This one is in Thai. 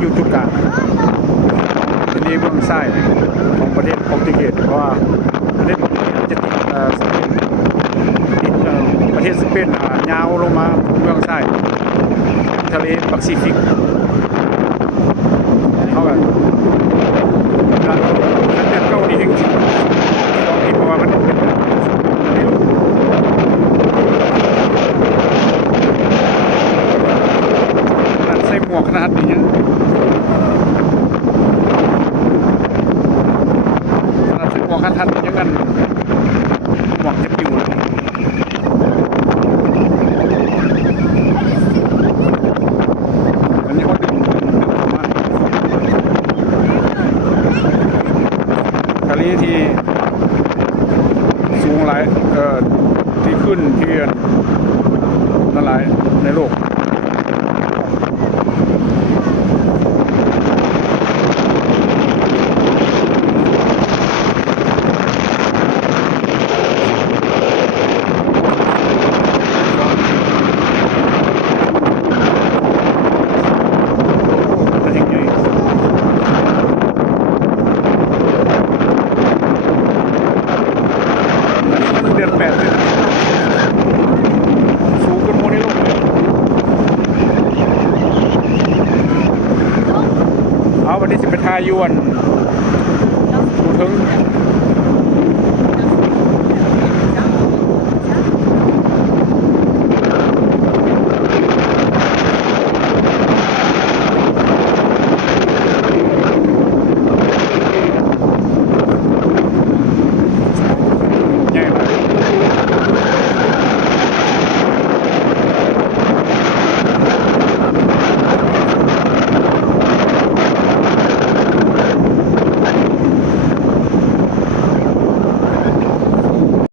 อยู่จุดกลางที่นี่เบื้องซ้ายของประเทศโปรตุเกสเพราะว่าประเทศโปรตุเกสจะติดสเปนติดประเทศสเปนยาวลงมาเบื้องซ้ายทะเลแปซิฟิกเขาแบบนั่นเก้าดีจริงๆเพราะว่ามันเป็นใส่หมวกขนาดนี้ใส่หมวกคันๆยังกันหมวกจะปิวอันนี้เขาดึงออกมาทะเลที่สูงหลายที่ขึ้นที่นั่นหลายในโลกเดือน 8เลยสูงขึ้นโมในโลกเลยเอาวันนี้สิไปทายยวนดูถึง